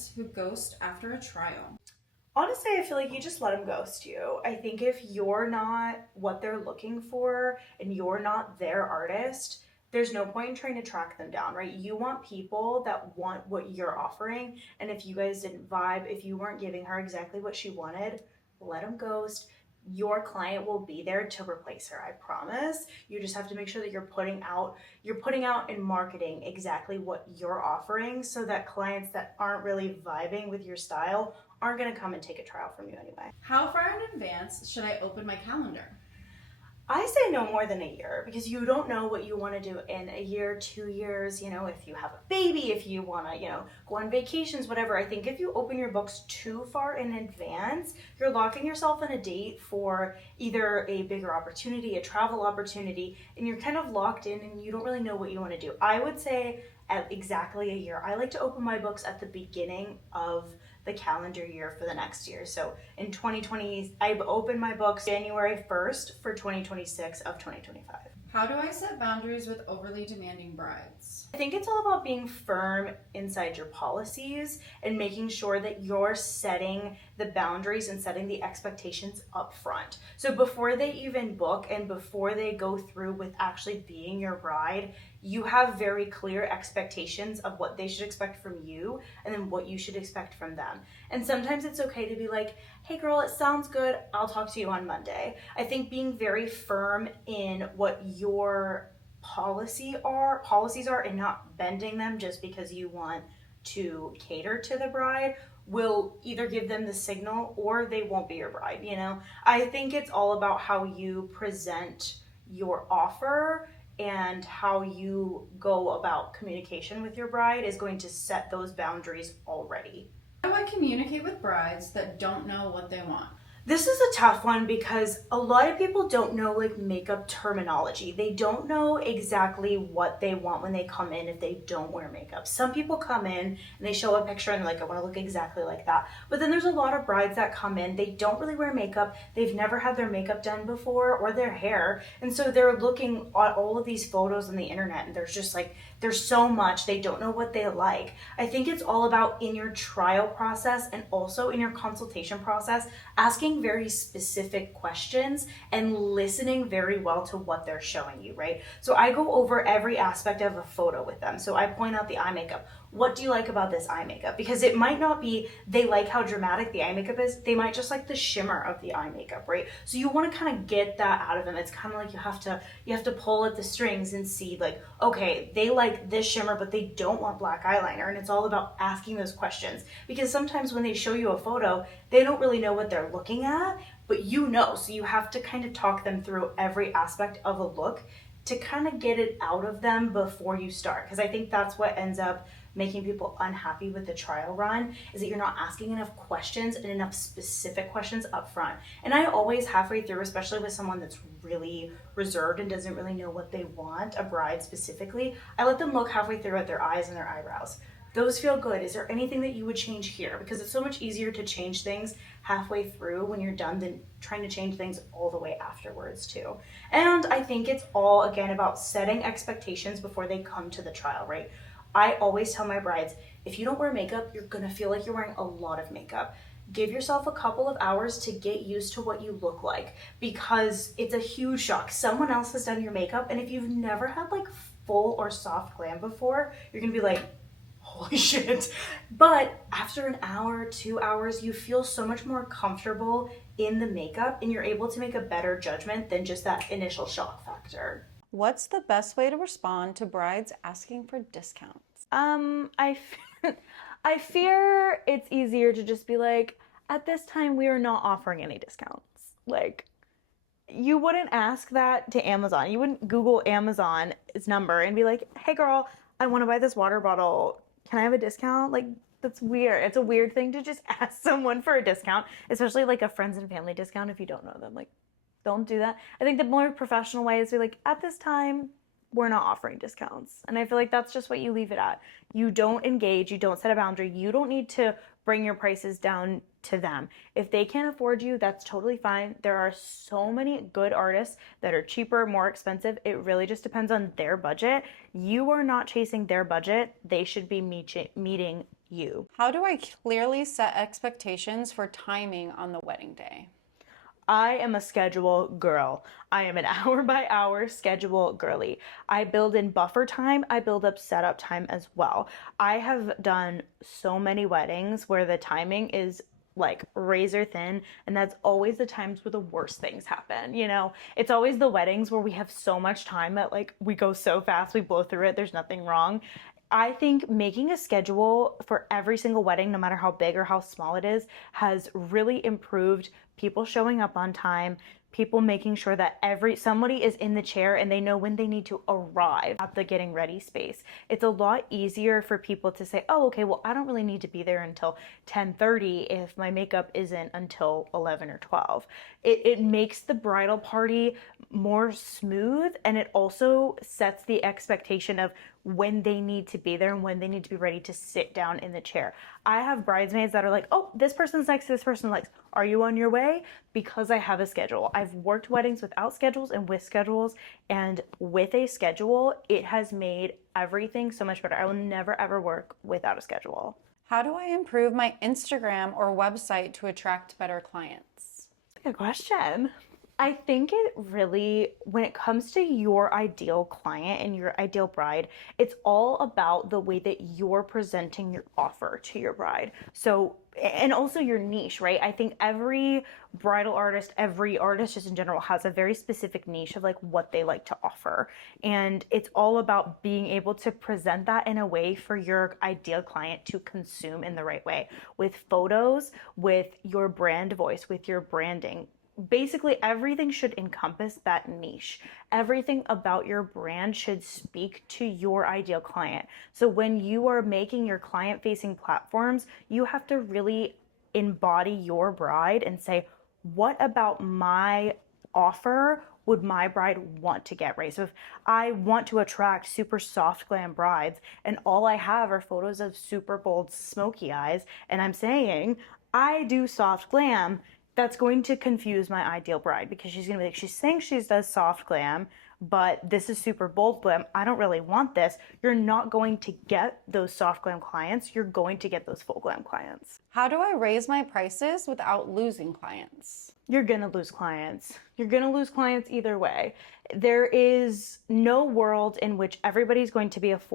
brides who ghost after a trial? Honestly, I feel like you just let them ghost you. I think if you're not what they're looking for and you're not their artist, there's no point in trying to track them down, right? You want people that want what you're offering. And if you guys didn't vibe, if you weren't giving her exactly what she wanted, let them ghost. Your client will be there to replace her, I promise. You just have to make sure that you're putting out in marketing exactly what you're offering so that clients that aren't really vibing with your style aren't going to come and take a trial from you anyway. How far in advance should I open my calendar? I say no more than a year because you don't know what you want to do in a year, 2 years, if you have a baby, if you want to, go on vacations, whatever. I think if you open your books too far in advance, you're locking yourself in a date for either a bigger opportunity, a travel opportunity, and you're kind of locked in and you don't really know what you want to do. I would say at exactly a year. I like to open my books at the beginning of the calendar year for the next year. So in 2020, I opened my books January 1st for 2026 of 2025. How do I set boundaries with overly demanding brides? I think it's all about being firm inside your policies and making sure that you're setting the boundaries and setting the expectations up front. So before they even book and before they go through with actually being your bride, you have very clear expectations of what they should expect from you and then what you should expect from them. And sometimes it's okay to be like, hey girl, it sounds good. I'll talk to you on Monday. I think being very firm in what your policies are and not bending them just because you want to cater to the bride will either give them the signal or they won't be your bride. I think it's all about how you present your offer and how you go about communication with your bride is going to set those boundaries already. How do I communicate with brides that don't know what they want? This is a tough one because a lot of people don't know makeup terminology. They don't know exactly what they want when they come in if they don't wear makeup. Some people come in and they show a picture and they're like, I want to look exactly like that. But then there's a lot of brides that come in, they don't really wear makeup. They've never had their makeup done before or their hair. And so they're looking at all of these photos on the internet and there's just there's so much, they don't know what they like. I think it's all about in your trial process and also in your consultation process, asking very specific questions and listening very well to what they're showing you, right? So I go over every aspect of a photo with them. So I point out the eye makeup. What do you like about this eye makeup? Because it might not be they like how dramatic the eye makeup is. They might just like the shimmer of the eye makeup, right? So you want to kind of get that out of them. It's kind of like you have to pull at the strings and see okay, they like this shimmer, but they don't want black eyeliner. And it's all about asking those questions because sometimes when they show you a photo, they don't really know what they're looking at, but so you have to kind of talk them through every aspect of a look to kind of get it out of them before you start. Because I think that's what ends up making people unhappy with the trial run is that you're not asking enough questions and enough specific questions up front. And I always halfway through, especially with someone that's really reserved and doesn't really know what they want, a bride specifically, I let them look halfway through at their eyes and their eyebrows. Those feel good. Is there anything that you would change here? Because it's so much easier to change things halfway through when you're done than trying to change things all the way afterwards too. And I think it's all, again, about setting expectations before they come to the trial, right? I always tell my brides, if you don't wear makeup, you're gonna feel like you're wearing a lot of makeup. Give yourself a couple of hours to get used to what you look like because it's a huge shock. Someone else has done your makeup, and if you've never had full or soft glam before, you're gonna be like, holy shit. But after an hour, 2 hours, you feel so much more comfortable in the makeup and you're able to make a better judgment than just that initial shock factor. What's the best way to respond to brides asking for discounts? I fear it's easier to just be like, at this time, we are not offering any discounts. You wouldn't ask that to Amazon. You wouldn't Google Amazon's number and be like, hey girl, I want to buy this water bottle. Can I have a discount? That's weird. It's a weird thing to just ask someone for a discount, especially a friends and family discount if you don't know them. Don't do that. I think the more professional way is to be at this time, we're not offering discounts. And I feel like that's just what you leave it at. You don't engage, you don't set a boundary. You don't need to bring your prices down to them. If they can't afford you, that's totally fine. There are so many good artists that are cheaper, more expensive. It really just depends on their budget. You are not chasing their budget. They should be meeting you. How do I clearly set expectations for timing on the wedding day? I am a schedule girl. I am an hour by hour schedule girly. I build in buffer time. I build up setup time as well. I have done so many weddings where the timing is like razor thin, and that's always the times where the worst things happen. You know, it's always the weddings where we have so much time that like we go so fast, we blow through it, there's nothing wrong. I think making a schedule for every single wedding, no matter how big or how small it is, has really improved people showing up on time, people making sure that somebody is in the chair and they know when they need to arrive at the getting ready space. It's a lot easier for people to say, oh, okay, well, I don't really need to be there until 10:30 if my makeup isn't until 11 or 12. It makes the bridal party more smooth, and it also sets the expectation of when they need to be there and when they need to be ready to sit down in the chair. I have bridesmaids that are like, oh, this person's next, this person's next. Are you on your way? Because I have a schedule. I've worked weddings without schedules and with schedules, and with a schedule, it has made everything so much better. I will never ever work without a schedule. How do I improve my Instagram or website to attract better clients? Good question. I think it really, when it comes to your ideal client and your ideal bride, it's all about the way that you're presenting your offer to your bride. So, and also your niche, right? I think every bridal artist, every artist just in general has a very specific niche of like what they like to offer. And it's all about being able to present that in a way for your ideal client to consume in the right way, with photos, with your brand voice, with your branding. Basically, everything should encompass that niche. Everything about your brand should speak to your ideal client. So when you are making your client-facing platforms, you have to really embody your bride and say, what about my offer would my bride want to get, right? So if I want to attract super soft glam brides and all I have are photos of super bold smoky eyes, and I'm saying I do soft glam, that's going to confuse my ideal bride, because she's going to be like, she's saying she does soft glam, but this is super bold glam. I don't really want this. You're not going to get those soft glam clients. You're going to get those full glam clients. How do I raise my prices without losing clients? You're going to lose clients. You're going to lose clients either way. There is no world in which everybody's going to be able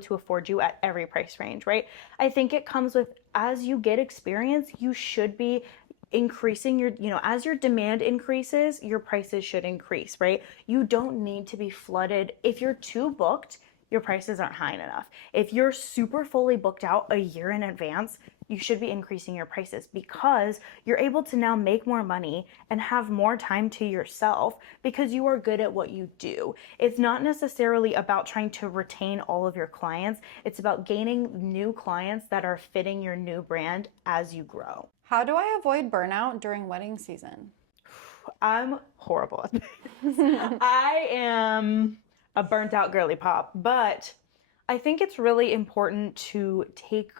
to afford you at every price range, right? I think it comes with, as you get experience, you should be increasing your, as your demand increases, your prices should increase, right? You don't need to be flooded. If you're too booked, your prices aren't high enough. If you're super fully booked out a year in advance, you should be increasing your prices, because you're able to now make more money and have more time to yourself because you are good at what you do. It's not necessarily about trying to retain all of your clients. It's about gaining new clients that are fitting your new brand as you grow. How do I avoid burnout during wedding season? I'm horrible at this. I am a burnt out girly pop, but I think it's really important to take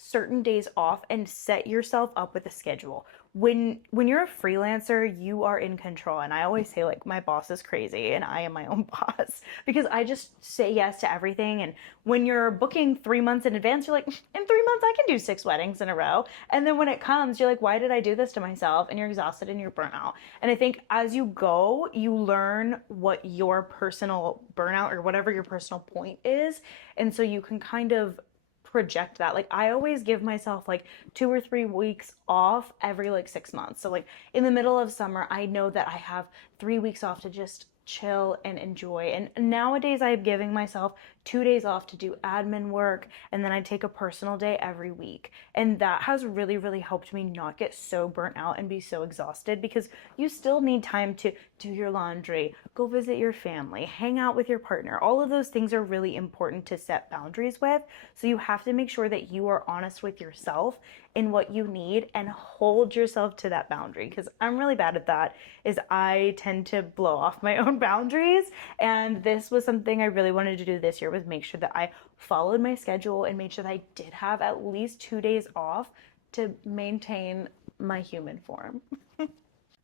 certain days off and set yourself up with a schedule. When you're a freelancer, you are in control. And I always say, like, my boss is crazy and I am my own boss, because I just say yes to everything. And when you're booking 3 months in advance, you're like, in 3 months I can do 6 weddings in a row. And then when it comes, you're like, why did I do this to myself? And you're exhausted and you're burnt out. And I think as you go, you learn what your personal burnout or whatever your personal point is. And so you can kind of project that. Like, I always give myself like 2 or 3 weeks off every like 6 months. So like in the middle of summer, I know that I have 3 weeks off to just chill and enjoy. And nowadays I'm giving myself 2 days off to do admin work, and then I take a personal day every week. And that has really, really helped me not get so burnt out and be so exhausted, because you still need time to do your laundry, go visit your family, hang out with your partner. All of those things are really important to set boundaries with. So you have to make sure that you are honest with yourself in what you need and hold yourself to that boundary, because I'm really bad at that. Is I tend to blow off my own boundaries, and this was something I really wanted to do this year, was make sure that I followed my schedule and made sure that I did have at least 2 days off to maintain my human form.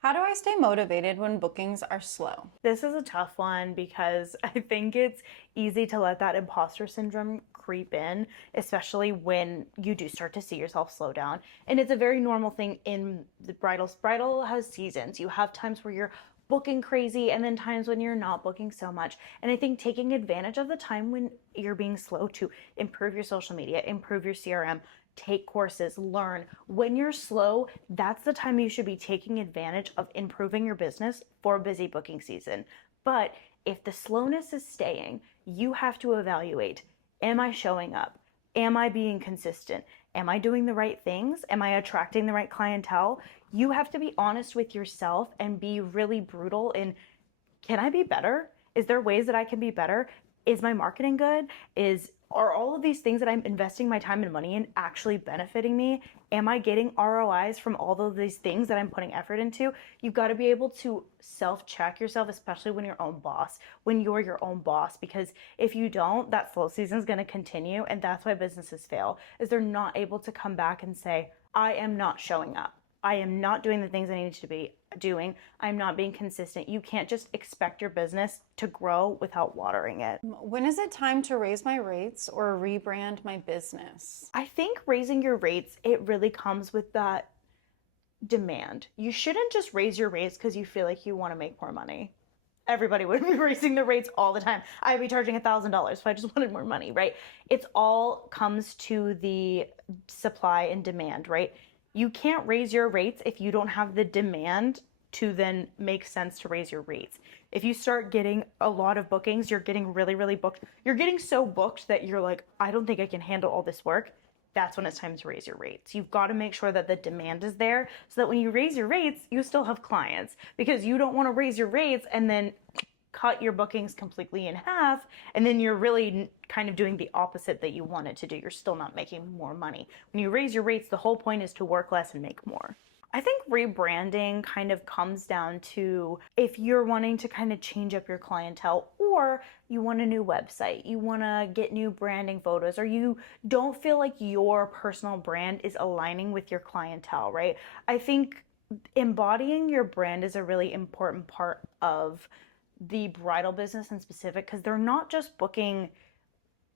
How do I stay motivated when bookings are slow? This is a tough one, because I think it's easy to let that imposter syndrome creep in, especially when you do start to see yourself slow down. And it's a very normal thing in the bridals. Bridal has seasons. You have times where you're booking crazy and then times when you're not booking so much. And I think taking advantage of the time when you're being slow to improve your social media, improve your CRM, take courses, learn. When you're slow, that's the time you should be taking advantage of improving your business for a busy booking season. But if the slowness is staying, you have to evaluate, am I showing up? Am I being consistent? Am I doing the right things? Am I attracting the right clientele? You have to be honest with yourself and be really brutal in, can I be better? Is there ways that I can be better? Is my marketing good? Are all of these things that I'm investing my time and money in actually benefiting me? Am I getting ROIs from all of these things that I'm putting effort into? You've got to be able to self-check yourself, especially when you're your own boss, because if you don't, that slow season is going to continue. And that's why businesses fail, is they're not able to come back and say, I am not showing up. I am not doing the things I need to be doing. I'm not being consistent. You can't just expect your business to grow without watering it. When is it time to raise my rates or rebrand my business? I think raising your rates, it really comes with that demand. You shouldn't just raise your rates because you feel like you want to make more money. Everybody would be raising their rates all the time. I'd be charging $1,000 if I just wanted more money, right? It's all comes to the supply and demand, right? You can't raise your rates if you don't have the demand to then make sense to raise your rates. If you start getting a lot of bookings, you're getting really, really booked. You're getting so booked that you're like, I don't think I can handle all this work. That's when it's time to raise your rates. You've got to make sure that the demand is there so that when you raise your rates, you still have clients, because you don't want to raise your rates and then cut your bookings completely in half, and then you're really kind of doing the opposite that you wanted to do. You're still not making more money. When you raise your rates, the whole point is to work less and make more. I think rebranding kind of comes down to if you're wanting to kind of change up your clientele, or you want a new website, you want to get new branding photos, or you don't feel like your personal brand is aligning with your clientele, right? I think embodying your brand is a really important part of the bridal business in specific, because they're not just booking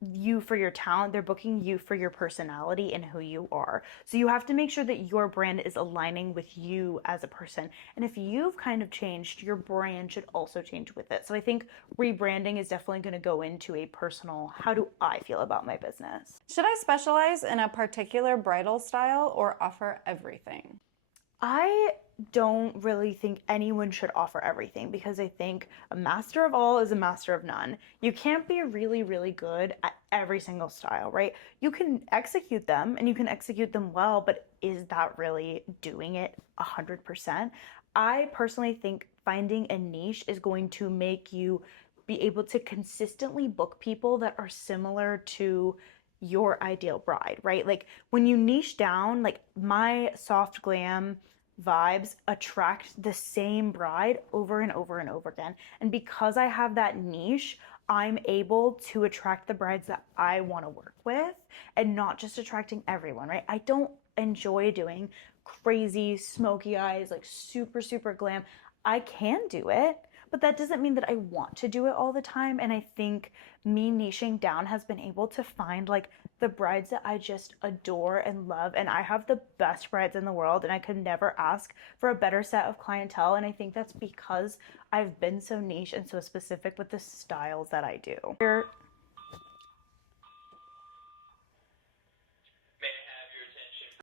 you for your talent, they're booking you for your personality and who you are. So you have to make sure that your brand is aligning with you as a person. And if you've kind of changed, your brand should also change with it. So I think rebranding is definitely going to go into a personal, how do I feel about my business? Should I specialize in a particular bridal style or offer everything? I don't really think anyone should offer everything, because I think a master of all is a master of none. You can't be really, really good at every single style, right? You can execute them and you can execute them well, but is that really doing it 100%? I personally think finding a niche is going to make you be able to consistently book people that are similar to your ideal bride, right? Like when you niche down, like my soft glam vibes attract the same bride over and over and over again. And because I have that niche, I'm able to attract the brides that I want to work with and not just attracting everyone, right? I don't enjoy doing crazy smoky eyes, like super, super glam. I can do it, but that doesn't mean that I want to do it all the time. And I think me niching down has been able to find like the brides that I just adore and love. And I have the best brides in the world, and I could never ask for a better set of clientele. And I think that's because I've been so niche and so specific with the styles that I do.